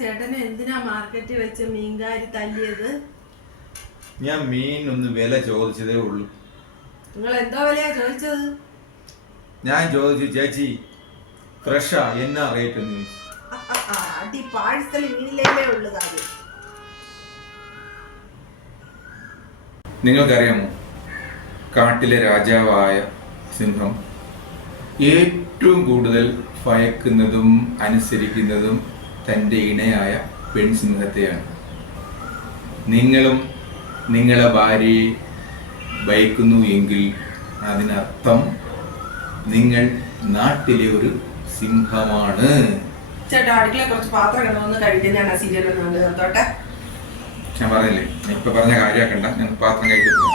ചേട്ടനെ എന്തിനാ മാർക്കറ്റിൽ വെച്ച് മീൻകാരി തല്ലിയത്? ഞാൻ മീനൊന്ന് വില ചോദിച്ചതേ ഉള്ളൂ. നിങ്ങൾ എന്തോ വിലയാ ചോദിച്ചത്? ഞാൻ ചോദിച്ചു, ചേച്ചി ഫ്രഷാ എന്നാ റേറ്റ് എന്ന് ചോദിച്ചു. അടി പാഴ്സൽ മീനിലേ ഉള്ളു കാര്യം. നിങ്ങൾക്കറിയാമോ, കാട്ടിലെ രാജാവായ സിംഹം ഏറ്റവും കൂടുതൽ ഭയക്കുന്നതും അനുസരിക്കുന്നതും തൻ്റെ ഇണയായ പെൺസിംഹത്തെയാണ്. നിങ്ങളും നിങ്ങളെ ഭാര്യയെ ഭയക്കുന്നു എങ്കിൽ അതിനർത്ഥം നിങ്ങൾ നാട്ടിലെ ഒരു സിംഹമാണ്. ചേട്ടാ, അടുക്കള കുറച്ച് പാത്രം കിടന്നു കഴിക്കാൻ ഞാൻ ആ സീരിയൽ ഒന്ന് കണ്ടോട്ടെ. ഞാൻ പറഞ്ഞില്ലേ, ഇപ്പൊ പറഞ്ഞ കാര്യമാക്കണ്ട, ഞാൻ പാത്രം കഴിക്കുന്നു.